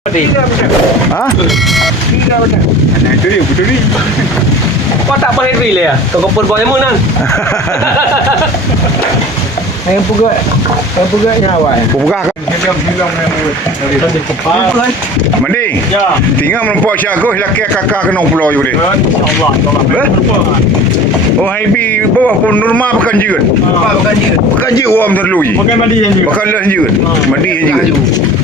Ha? Itu dia, betul ni. Kau tak boleh heavy lah. Kau pun bawa lemon kan? Yang pegat nyawa. Buka mending. Ya. Tinggal melempok syagus laki kakak kena pulau je dia. InsyaAllah. Oh haibi bawah pun normal bukan jeut. Bukan jeut orang terlui. Pakai mandi yang juga. Bukan lah jeut. Mandi jeut.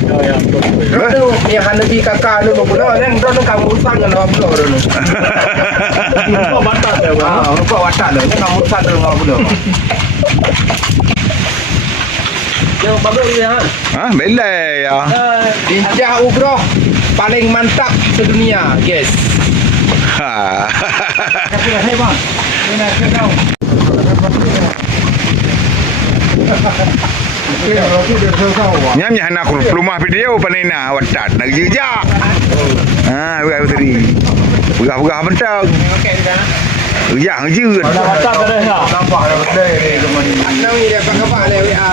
Ya. Tu yang hanabi kakak lu pun orang tu kamu urusan dengan orang pulau tu. Kau batas ya. Kau watak dah. Jangan urusan dengan orang pulau. Yang bagus ni ha. Ha, belai ya. Injah umrah paling mantap sedunia, guys. Ha. Kasih dah bang. Ini nak kau. Nyamnya anak rumah video panina watat nak jejak. Ha, bukan betul. Begah-begah mentang. Okey dah. Ujang jeut. Batas dah ya. Nampak dah benda ni rumah ni. Nak ni dia pakai le WA.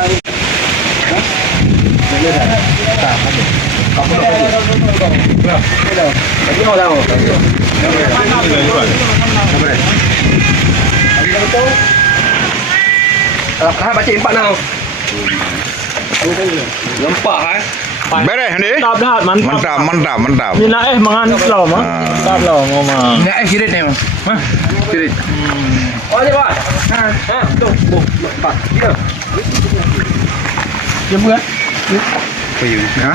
Kau baca empat nang. Lempak Beres ni? Mantap dah, mantap. Mantap. Ni nak mangan lah, mah. Mantap lah, ngomong. Nak kirit ni. Ha? Kirit. Oh ni buat. Ha. Tu. Empat. Ya. Dia bukan? Ha?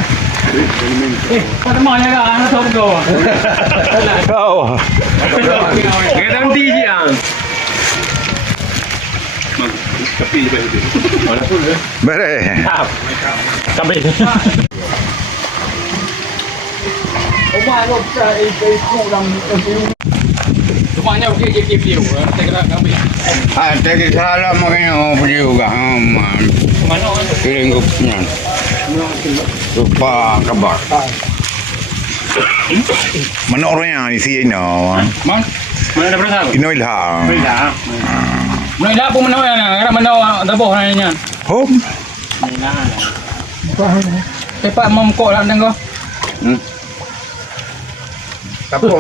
Kau teman je kan, anak tahu kau. Kau. Kita nanti je yang. Beres. Sampai. Rumah kau kurang. Rumahnya dia video. Saya kena ambil. Ah, tadi salah makanya beli juga. Mana? Kirim ke punya. Lupa kabar. Mana orangnya di sini? Man? Mana ada berasa? Inoilha. Dah. Mana dah pun mana ya? Kerana mana tabuh nanya. Home. Cepat memkok lah dengan kau. Tak apa.